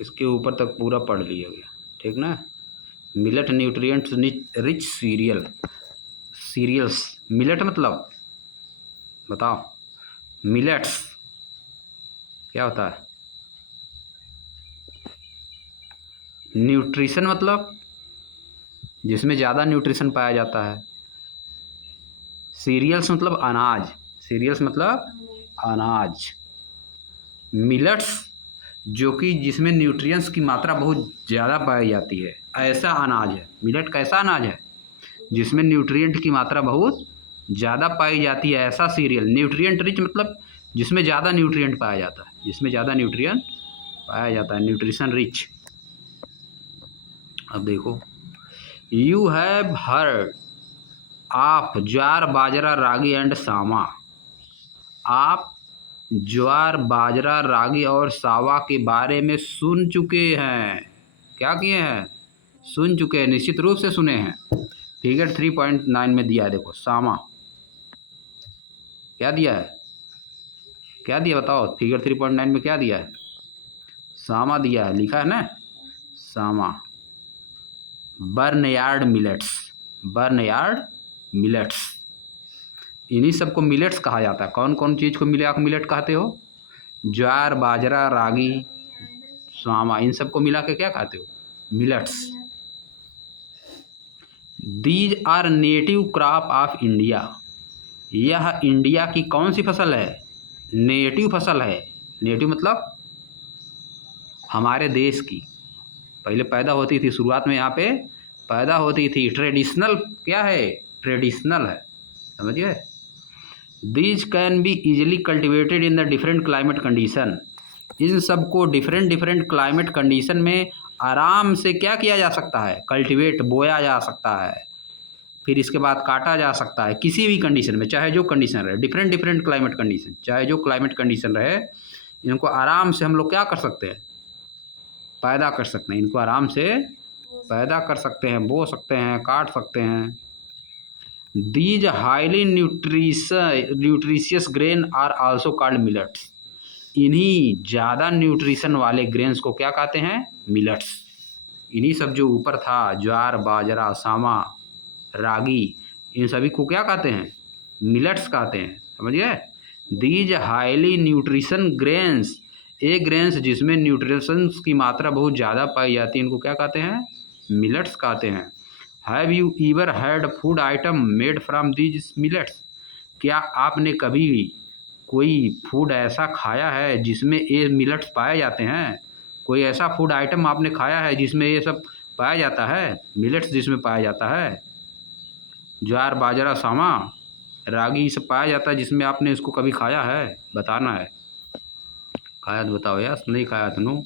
इसके ऊपर तक पूरा पढ़ लिया गया, ठीक ना। Millet nutrients rich cereals. Millet मतलब बताओ, मिलेट्स क्या होता है? न्यूट्रिशन मतलब जिसमें ज़्यादा न्यूट्रिशन पाया जाता है। सीरियल्स मतलब अनाज, सीरियल्स मतलब अनाज। मिलेट्स जो कि जिसमें न्यूट्रिएंट्स की मात्रा बहुत ज़्यादा पाई जाती है, ऐसा अनाज है। मिलेट कैसा अनाज है? जिसमें न्यूट्रिएंट की मात्रा बहुत ज़्यादा पाई जाती है, ऐसा सीरियल। न्यूट्रिएंट रिच मतलब जिसमें ज़्यादा न्यूट्रिएंट पाया जाता है, जिसमें ज्यादा न्यूट्रिएंट पाया जाता है, न्यूट्रिशन रिच। अब देखो, यू हैव हर्ड आप ज्वार बाजरा रागी एंड सावा। आप ज्वार बाजरा रागी और सावा के बारे में सुन चुके हैं। क्या किए हैं? सुन चुके हैं, निश्चित रूप से सुने हैं। फिगर 3.9 में दिया है, देखो सावा क्या दिया है, क्या दिया बताओ? फिगर 3.9 में क्या दिया है? सामा दिया है, लिखा है ना सामा। बर्नयार्ड मिलेट्स, बर्नयार्ड मिलेट्स, इन्हीं सबको मिलेट्स कहा जाता है। कौन कौन चीज़ को मिले आप मिलेट कहते हो? ज्वार बाजरा रागी सामा, इन सबको मिला के क्या कहते हो? Millets. These are native crop of India. यह इंडिया की कौन सी फसल है? नेटिव फसल है। नेटिव मतलब हमारे देश की, पहले पैदा होती थी, शुरुआत में यहाँ पे पैदा होती थी। ट्रेडिशनल क्या है? ट्रेडिशनल है, समझिए। These can be easily cultivated in the different climate condition. इन सबको डिफरेंट डिफरेंट क्लाइमेट कंडीशन में आराम से क्या किया जा सकता है? कल्टिवेट, बोया जा सकता है। फिर इसके बाद काटा जा सकता है, किसी भी कंडीशन में, चाहे जो कंडीशन रहे। डिफरेंट डिफरेंट क्लाइमेट कंडीशन, चाहे जो क्लाइमेट कंडीशन रहे, इनको आराम से हम लोग क्या कर सकते हैं? पैदा कर सकते हैं। इनको आराम से पैदा कर सकते हैं, बो सकते हैं, काट सकते हैं। These highly nutritious grain are also called millets. इन्हीं ज़्यादा न्यूट्रिशन वाले ग्रेन्स को क्या कहते हैं? मिलेट्स। इन्हीं सब जो ऊपर था, ज्वार बाजरा सामा रागी, इन सभी को क्या कहते हैं? मिलेट्स कहते हैं, समझ गए। दीज हाईली न्यूट्रिशन ग्रेन्स, एक ग्रेन्स जिसमें न्यूट्रिशंस की मात्रा बहुत ज़्यादा पाई जाती है, इनको क्या कहते हैं? मिलेट्स कहते हैं। Have you ईवर had food item made from these millets. क्या आपने कभी कोई फूड ऐसा खाया है जिसमें ये मिलेट्स पाए जाते हैं? कोई ऐसा फूड आइटम आपने खाया है जिसमें ये सब पाया जाता है? मिलेट्स जिसमें पाया जाता है, ज्वार बाजरा सामा रागी सब पाया जाता है, जिसमें आपने इसको कभी खाया है? बताना है। खाया तो बताओ यार, नहीं खाया तो no.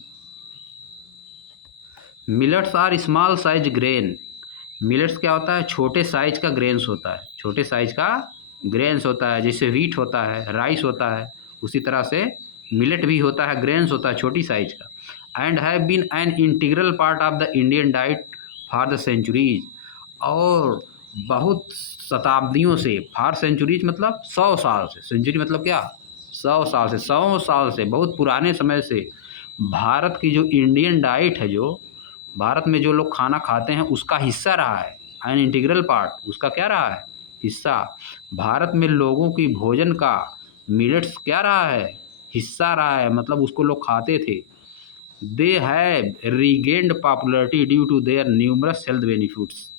Millets are small size grain. Millets क्या होता है? छोटे साइज का ग्रेन्स होता है, छोटे साइज का ग्रेन्स होता है। जैसे व्हीट होता है, राइस होता है, उसी तरह से मिलेट भी होता है, ग्रेन्स होता है छोटी साइज का। And have been an integral part of the Indian diet for the centuries. और बहुत शताब्दियों से, फॉर सेंचुरीज मतलब 100 साल से, सेंचुरी मतलब क्या? 100 साल से, 100 साल से, बहुत पुराने समय से भारत की जो इंडियन डाइट है, जो भारत में जो लोग खाना खाते हैं, उसका हिस्सा रहा है। एन इंटीग्रल पार्ट, उसका क्या रहा है? हिस्सा। भारत में लोगों की भोजन का मिलेट्स क्या रहा है? हिस्सा रहा है, मतलब उसको लोग खाते थे। They have regained popularity due to their numerous health benefits.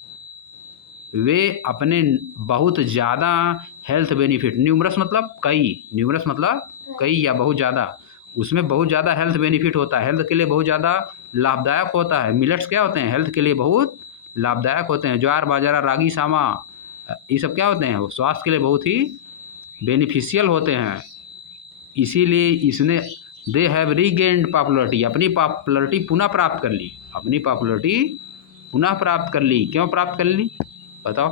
वे अपने बहुत ज़्यादा हेल्थ बेनिफिट, न्यूमरस मतलब कई, न्यूमरस मतलब कई या बहुत ज़्यादा, उसमें बहुत ज़्यादा हेल्थ बेनिफिट होता है, हेल्थ के लिए बहुत ज़्यादा लाभदायक होता है। मिलेट्स क्या होते हैं? हेल्थ के लिए बहुत लाभदायक होते हैं। ज्वार बाजरा रागी सामा, ये सब क्या होते हैं? वो स्वास्थ्य के लिए बहुत ही बेनिफिशियल होते हैं। इसीलिए इसने दे हैव रीगेन्ड पॉपुलरिटी, अपनी पॉपुलरिटी पुनः प्राप्त कर ली, अपनी पॉपुलरिटी पुनः प्राप्त कर ली। क्यों प्राप्त कर ली बताओ?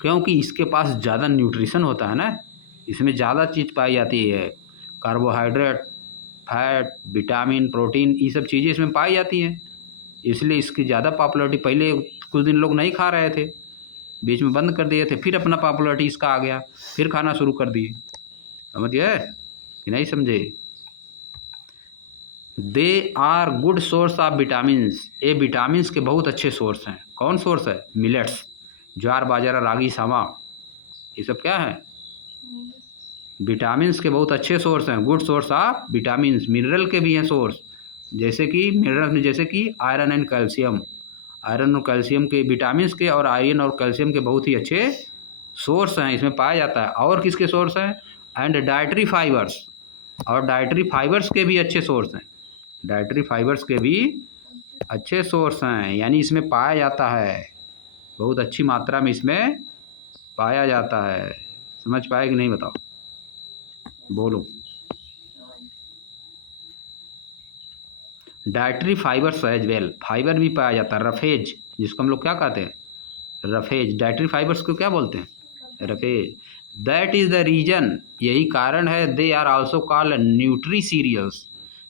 क्योंकि इसके पास ज़्यादा न्यूट्रिशन होता है ना, इसमें ज़्यादा चीज़ पाई जाती है, कार्बोहाइड्रेट, फैट, विटामिन, प्रोटीन, ये सब चीज़ें इसमें पाई जाती हैं, इसलिए इसकी ज़्यादा पॉपुलरिटी। पहले कुछ दिन लोग नहीं खा रहे थे, बीच में बंद कर दिए थे, फिर अपना पॉपुलरिटी इसका आ गया, फिर खाना शुरू कर दिए। समझ गए कि नहीं समझे? They are good source of vitamins, ये विटामिन्स के बहुत अच्छे सोर्स हैं। कौन सोर्स है? मिलेट्स, ज्वार बाजरा रागी सामा, ये सब क्या है? विटामिन्स के बहुत अच्छे सोर्स हैं, good source of vitamins. Mineral के भी हैं सोर्स, जैसे कि मिनरल में जैसे कि आयरन एंड कैल्शियम, आयरन और कैल्शियम के, विटामिन्स के और आयरन और कैल्शियम के बहुत ही अच्छे सोर्स हैं, इसमें पाया जाता है। और किसके सोर्स हैं? एंड डाइटरी फाइबर्स, और डाइटरी फाइबर्स के भी अच्छे सोर्स हैं, डाइटरी फाइबर्स के भी अच्छे सोर्स हैं, यानी इसमें पाया जाता है, बहुत अच्छी मात्रा में इसमें पाया जाता है। समझ पाए कि नहीं बताओ, बोलो। Dietary fibres as well, fibre भी पाया जाता है। रफेज, जिसको हम लोग क्या कहते हैं? रफेज। डाइटरी फाइबर्स को क्या बोलते हैं? Roughage. That is the reason, यही कारण है, they are also called nutri cereals,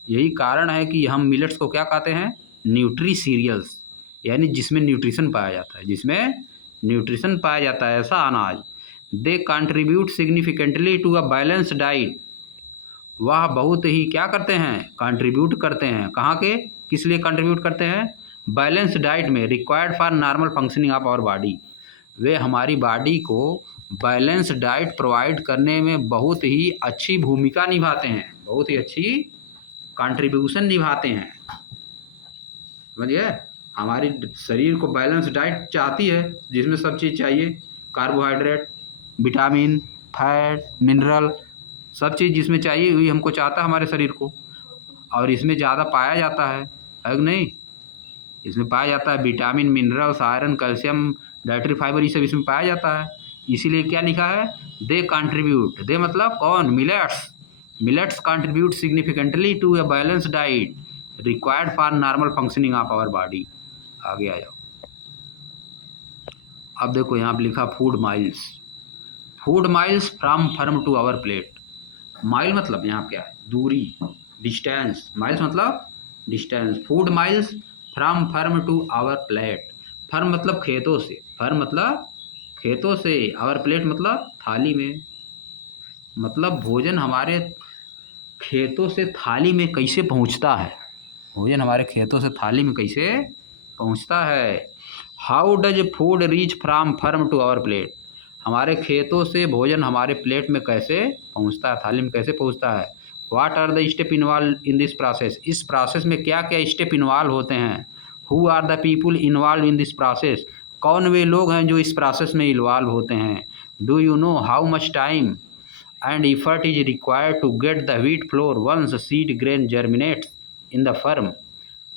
यही कारण है कि हम मिलेट्स को क्या कहते हैं? न्यूट्री सीरियल्स, यानी जिसमें न्यूट्रिशन पाया जाता है, जिसमें न्यूट्रिशन पाया जाता है, ऐसा अनाज। They contribute significantly to a balance diet, वह बहुत ही क्या करते हैं? कंट्रीब्यूट करते हैं। कहाँ के, किस लिए कंट्रीब्यूट करते हैं? बैलेंस डाइट में, required for normal functioning of our body, वे हमारी बॉडी को बैलेंस डाइट प्रोवाइड करने में बहुत ही अच्छी भूमिका निभाते हैं, बहुत ही अच्छी कंट्रीब्यूशन निभाते हैं। समझिए, हमारी शरीर को बैलेंस डाइट चाहती है, जिसमें सब चीज़ चाहिए, कार्बोहाइड्रेट, विटामिन, फैट, मिनरल, सब चीज़ जिसमें चाहिए वही हमको चाहता है हमारे शरीर को, और इसमें ज़्यादा पाया जाता है कि नहीं? इसमें पाया जाता है vitamin, minerals, iron, calcium, dietary fibre, ये सब इसमें पाया जाता है। इसीलिए क्या लिखा है? दे कंट्रीब्यूट, दे मतलब कौन? Millets. Millets contribute significantly to a balance diet required for normal functioning of our body. आगे आ जाओ। अब देखो यहाँ पर लिखा food miles, food miles from farm to our plate. Mile मतलब यहाँ क्या है? दूरी, डिस्टेंस। माइल्स मतलब distance. Food miles from farm to our plate. Farm मतलब खेतों से, फर्म मतलब खेतों से, आवर प्लेट मतलब थाली में, मतलब भोजन हमारे खेतों से थाली में कैसे पहुँचता है, भोजन हमारे खेतों से थाली में कैसे पहुँचता है। How does food reach from farm to our plate, हमारे खेतों से भोजन हमारे प्लेट में कैसे पहुँचता है, थाली में कैसे पहुँचता है। What are the step involve in this process, इस प्रोसेस में क्या क्या स्टेप इन्वॉल्व होते हैं। Who are the people involve in this process, कौन वे लोग हैं जो इस प्रोसेस में इन्वॉल्व होते हैं। Do you know how much time and effort is required to get the wheat flour once seed grain germinates in the firm.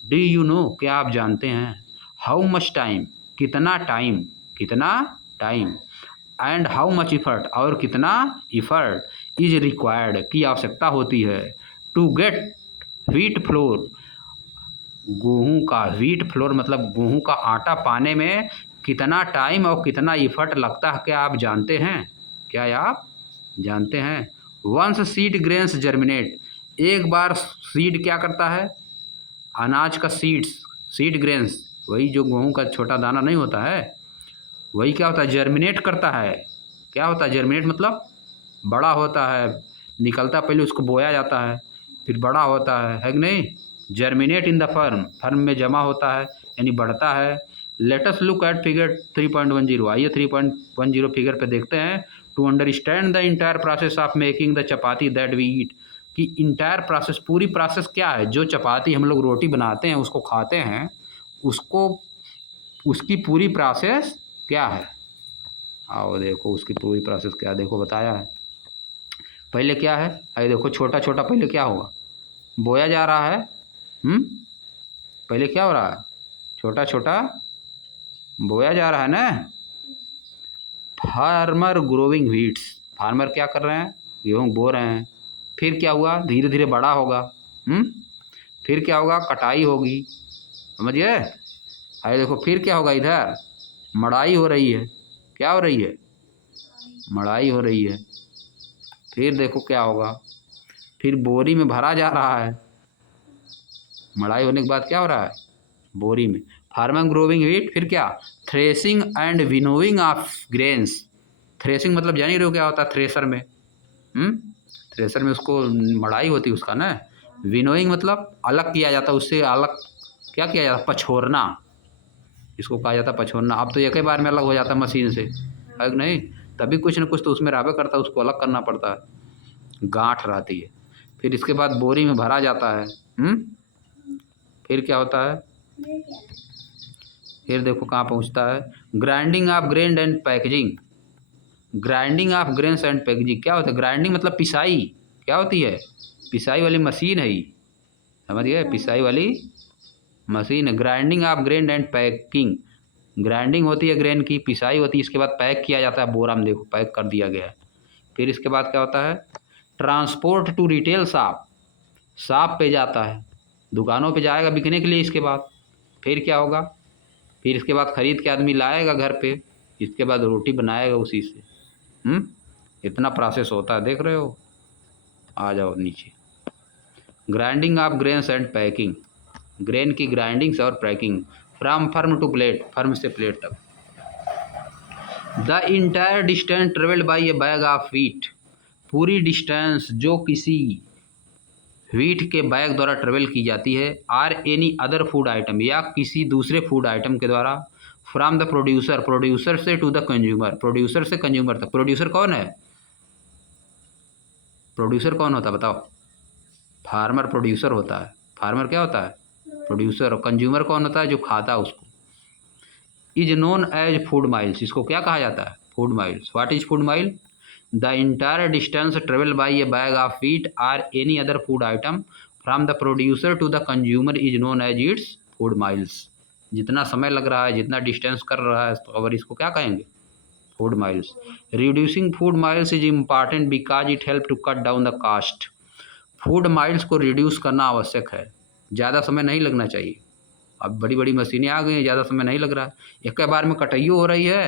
Do you know, क्या आप जानते हैं? How much time, कितना टाइम, कितना time, and how much effort, और कितना effort, is required, की आवश्यकता होती है, टू गेट व्हीट फ्लोर, गेहूँ का, व्हीट फ्लोर मतलब गेहूँ का आटा पाने में कितना टाइम और कितना इफर्ट लगता है, क्या आप जानते हैं? क्या आप जानते हैं? वंस सीड ग्रेन्स जर्मिनेट, एक बार सीड क्या करता है? अनाज का सीड्स, सीड ग्रेन्स, वही जो गेहूँ का छोटा दाना नहीं होता है, वही क्या होता है? जर्मिनेट करता है। क्या होता है? जर्मिनेट मतलब बड़ा होता है, निकलता पहले उसको बोया जाता है, फिर बड़ा होता है कि नहीं? Germinate in the firm, firm में जमा होता है यानी बढ़ता है। लेटस लुक एट फिगर 3.10, आइए 3.10 फिगर पे देखते हैं। To understand the entire process of making the chapati that we eat, कि इंटायर प्रोसेस, पूरी प्रोसेस क्या है, जो चपाती हम लोग रोटी बनाते हैं उसको खाते हैं, उसको, उसकी पूरी प्रोसेस क्या है। आओ देखो उसकी पूरी प्रोसेस क्या, देखो बताया है। पहले क्या है, अरे देखो छोटा छोटा पहले क्या होगा? बोया जा रहा है। पहले क्या हो रहा है? छोटा छोटा बोया जा रहा है ना। फार्मर ग्रोविंग व्हीट्स, फार्मर क्या कर रहे हैं? गेहूँ बो रहे हैं। फिर क्या हुआ? धीरे धीरे बड़ा होगा। फिर क्या होगा? कटाई होगी, समझिए। अरे देखो फिर क्या होगा? इधर मड़ाई हो रही है। क्या हो रही है? मड़ाई हो रही है। फिर देखो क्या होगा? फिर बोरी में भरा जा रहा है। मड़ाई होने के बाद क्या हो रहा है? बोरी में। फार्मर ग्रोविंग व्हीट, फिर क्या? Threshing and winnowing of grains. Threshing मतलब जान ही रहे हो क्या होता है? थ्रेसर में, थ्रेसर में उसको मड़ाई होती है उसका ना, विनोइंग मतलब अलग किया जाता है, उससे अलग क्या किया जाता है, पछोरना, इसको कहा जाता है पछोरना। अब तो एक ही बार में अलग हो जाता है मशीन से, है कि नहीं, तभी कुछ ना कुछ तो उसमें रहबे करता है, उसको अलग करना पड़ता है, गांठ रहती है। फिर इसके बाद बोरी में भरा जाता है। फिर क्या होता है, फिर देखो कहाँ पहुँचता है, grinding of grain and packaging. Grinding of grains and packaging क्या होता है, ग्राइंडिंग मतलब पिसाई, क्या होती है, पिसाई वाली मशीन है, समझ गए, पिसाई वाली मशीन है। Grinding of grain and packing, grinding होती है ग्रेन की, पिसाई होती है, इसके बाद पैक किया जाता है बोरा में, देखो पैक कर दिया गया है। फिर इसके बाद क्या होता है, transport to retail shop, shop पे जाता है, दुकानों पे जाएगा बिकने के लिए। इसके बाद फिर क्या होगा, फिर इसके बाद ख़रीद के आदमी लाएगा घर पे, इसके बाद रोटी बनाएगा उसी से। इतना प्रोसेस होता है, देख रहे हो। आ जाओ नीचे, grinding of grains and packing, grain की ग्राइंडिंग और packing. From farm to plate, farm से प्लेट तक। The entire distance travelled by a bag of wheat, पूरी डिस्टेंस जो किसी व्हीट के बैग द्वारा ट्रेवल की जाती है, or any other food item, या किसी दूसरे फूड आइटम के द्वारा, फ्रॉम द प्रोड्यूसर, प्रोड्यूसर से टू द कंज्यूमर, प्रोड्यूसर से कंज्यूमर तक। प्रोड्यूसर कौन है, प्रोड्यूसर कौन होता है बताओ, फार्मर प्रोड्यूसर होता है, फार्मर क्या होता है, प्रोड्यूसर। और कंज्यूमर कौन होता है, जो खाता है उसको। Is known as food miles, इसको क्या कहा जाता है, food miles. What is food mile, the entire distance travel by a bag of wheat or any other food item from the producer to the consumer is known as its food miles. जितना समय लग रहा है, जितना distance कर रहा है, तो अगर इसको क्या कहेंगे, food miles. Reducing food miles is important because it help to cut down the cost, food miles को रिड्यूस करना आवश्यक है, ज़्यादा समय नहीं लगना चाहिए। अब बड़ी बड़ी मशीनें आ गई हैं, ज़्यादा समय नहीं लग रहा है, एक बार में कटाइयो हो रही है,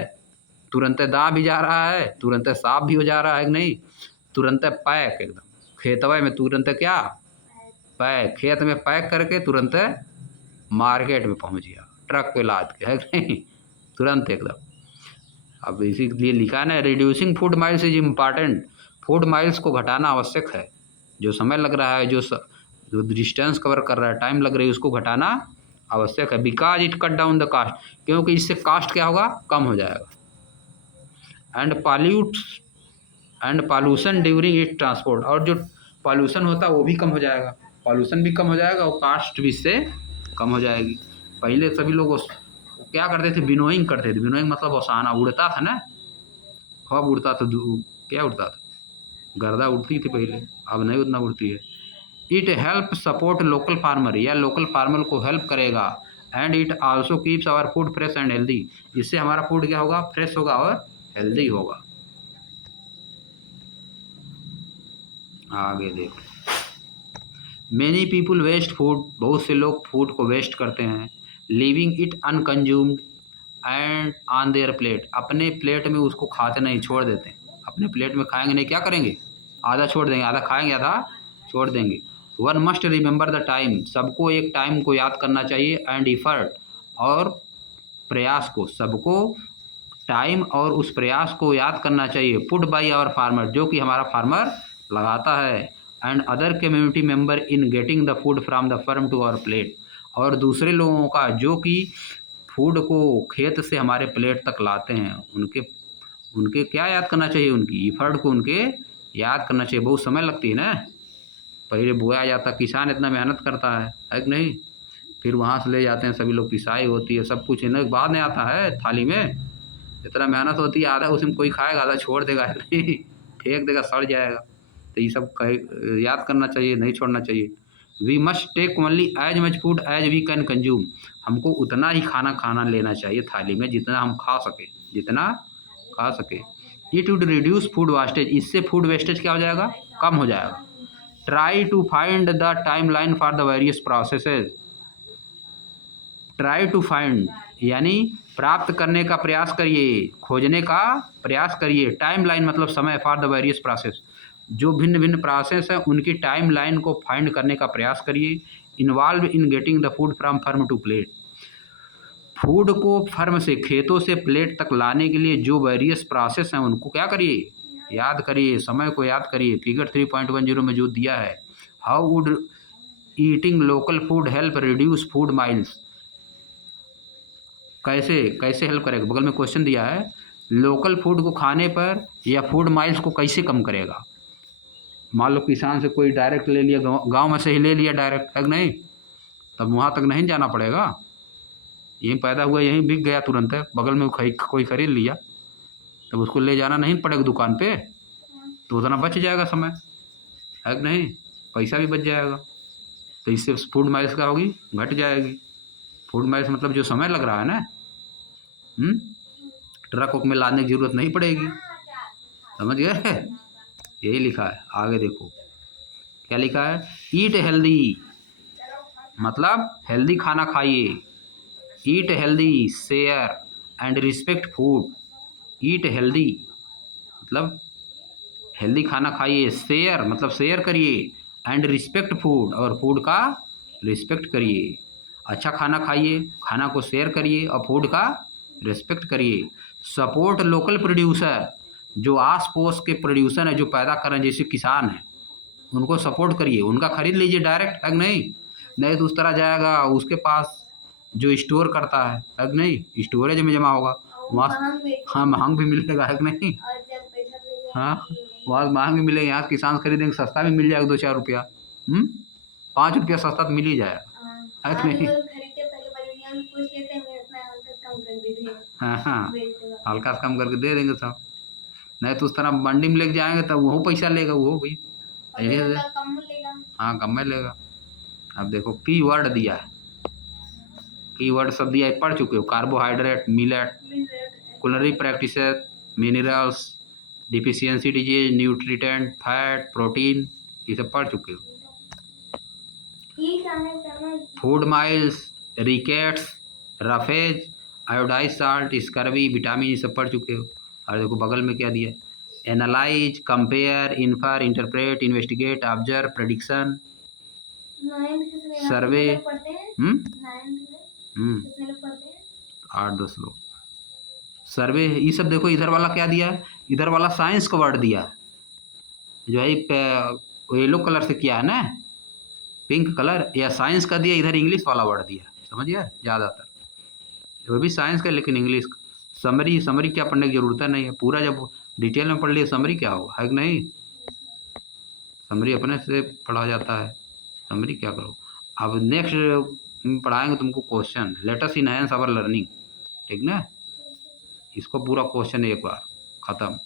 तुरंत दाँ भी जा रहा है, तुरंत साफ भी हो जा रहा है कि नहीं, तुरंत पैक एकदम खेतवा में, तुरंत क्या पैक, खेत में पैक करके तुरंत मार्केट में पहुंच गया ट्रक पे लाद के, है कि नहीं, तुरंत एकदम। अब इसीलिए लिखा ना, reducing food miles is important, food miles को घटाना आवश्यक है, जो समय लग रहा है, जो डिस्टेंस कवर कर रहा है, टाइम लग रही है, उसको घटाना आवश्यक है। Because it cut down the cost, क्योंकि इससे कास्ट क्या होगा, कम हो जाएगा। And pollution during it transport, और जो पॉल्यूशन होता है वो भी कम हो जाएगा, पॉल्यूशन भी कम हो जाएगा और कास्ट भी इससे कम हो जाएगी। पहले सभी लोग क्या करते थे, विनोइंग करते थे, विनोइंग मतलब ओसाना, उड़ता था ना, कब उड़ता था, क्या उड़ता था, गर्दा उड़ती थी पहले, अब नहीं उतना उड़ती है। It help support local farmer, या लोकल फार्मर को हेल्प करेगा। And it also keeps our food fresh and healthy, इससे हमारा फूड क्या होगा, फ्रेश होगा और हेल्दी होगा। आगे देखो, मैनी पीपुल वेस्ट फूड, बहुत से लोग फूड को वेस्ट करते हैं, leaving it unconsumed and on their plate, अपने प्लेट में उसको खाते नहीं, छोड़ देते हैं, अपने प्लेट में खाएंगे नहीं, क्या करेंगे, आधा छोड़ देंगे, आधा खाएंगे आधा छोड़ देंगे। One must remember the time, सबको एक टाइम को याद करना चाहिए, एंड इफर्ट, और प्रयास को, सबको टाइम और उस प्रयास को याद करना चाहिए, पुट बाई आवर फार्मर, जो कि हमारा फार्मर लगाता है, and other community member in getting the food from the farm to our plate, और दूसरे लोगों का जो कि फूड को खेत से हमारे प्लेट तक लाते हैं, उनके उनके क्या याद करना चाहिए, उनकी इफर्ट को उनके याद करना चाहिए। बहुत समय लगती है ना, पहले बोया जाता, किसान इतना मेहनत करता है कि नहीं, फिर वहाँ से ले जाते हैं सभी लोग, पिसाई होती है, सब कुछ इन्हें बाद में आता है थाली में, इतना मेहनत होती है, आधा उसमें कोई खाएगा, आधा छोड़ देगा, नहीं फेंक देगा, सड़ जाएगा। तो ये सब याद करना चाहिए, नहीं छोड़ना चाहिए। We must take only as much food as we can consume, हमको उतना ही खाना लेना चाहिए थाली में जितना हम खा सके, जितना खा सके। It would reduce food wastage, इससे फूड वेस्टेज क्या हो जाएगा, कम हो जाएगा। Try to find the timeline for the various processes, try to find यानी प्राप्त करने का प्रयास करिए, खोजने का प्रयास करिए, टाइम लाइन मतलब समय, फॉर द वेरियस प्रोसेस, जो भिन्न भिन्न प्रोसेस हैं उनकी टाइम लाइन को फाइंड करने का प्रयास करिए। Involve in getting the food from farm to plate, food को फर्म से, खेतों से प्लेट तक लाने के लिए जो वेरियस प्रोसेस हैं उनको क्या करिए, याद करिए, समय को याद करिए। फिगर 3.10 में जो दिया है, how would eating local food help reduce food miles. कैसे कैसे हेल्प करेगा? बगल में क्वेश्चन दिया है, लोकल फूड को खाने पर या फूड माइल्स को कैसे कम करेगा? मान लो किसान से कोई डायरेक्ट ले लिया, गांव में से ही ले लिया डायरेक्ट, है नहीं? तब वहाँ तक नहीं जाना पड़ेगा, यहीं पैदा हुआ यहीं बिक गया तुरंत है, बगल में कोई खरीद लिया, तब उसको ले जाना नहीं पड़ेगा दुकान पे, तो उतना बच जाएगा समय, है कि नहीं? पैसा भी बच जाएगा। तो इससे फूड माइल्स क्या होगी? घट जाएगी। फूड माइल्स मतलब जो समय लग रहा है ना, ट्रक वक में लादने की जरूरत नहीं पड़ेगी। समझ गए? यही लिखा है। आगे देखो क्या लिखा है, ईट हेल्दी मतलब हेल्दी खाना खाइए। Eat healthy, share and respect food. Eat healthy मतलब हेल्दी खाना खाइए, शेयर मतलब शेयर करिए, एंड रिस्पेक्ट फूड और फूड का रिस्पेक्ट करिए। अच्छा खाना खाइए, खाना को शेयर करिए और फूड का रिस्पेक्ट करिए। सपोर्ट लोकल प्रोड्यूसर, जो आस पड़ोस के प्रोड्यूसर हैं जो पैदा कर रहे हैं, जैसे किसान हैं, उनको सपोर्ट करिए, उनका खरीद लीजिए डायरेक्ट, है नहीं? नहीं तो उस तरह जाएगा उसके पास जो स्टोर करता है कि नहीं, स्टोरेज में जमा होगा वहाँ। हाँ, महंग भी मिलेगा, है कि नहीं? हाँ, वहाँ महंग भी मिलेगा, यहाँ किसान खरीदेंगे सस्ता भी मिल जाएगा, 2-4 रुपया, 5 रुपया सस्ता तो मिल ही जाएगा, है कि नहीं? हाँ हाँ, हल्का से कम करके दे देंगे सब। नहीं तो उस तरह मंडी में लेके जाएंगे तब वो पैसा लेगा वो भी, यही है। हाँ, कम में लेगा। अब देखो की वर्ड दिया है, की वर्ड सब दिया है, पढ़ चुके हो। Carbohydrate, millet, culinary practices, minerals, deficiency disease, nutrient, fat, protein, ये सब पढ़ चुके हो। Food miles, rickets, roughage, iodise salt, scurvy, vitamin, ये सब पढ़ चुके हो। और देखो बगल में क्या दिया, analyse, compare, infer, interpret, investigate, observe, prediction, survey. 8-10 लोग सर्वे, ये सब देखो। इधर वाला क्या दिया है, इधर वाला साइंस का वर्ड दिया है, जो है येलो कलर से किया है ना, पिंक कलर, या साइंस का दिया, इधर इंग्लिश वाला वर्ड दिया, समझ गया? ज़्यादातर वो भी साइंस का लेकिन इंग्लिश का। समरी, समरी क्या पढ़ने की जरूरत है नहीं है, पूरा जब डिटेल में पढ़ लिया समरी क्या होगा, है कि नहीं? समरी अपने से पढ़ा जाता है, समरी क्या करो। अब नेक्स्ट पढ़ाएंगे तुमको question, let us enhance our learning, ठीक ना? इसको पूरा क्वेश्चन एक बार खत्म।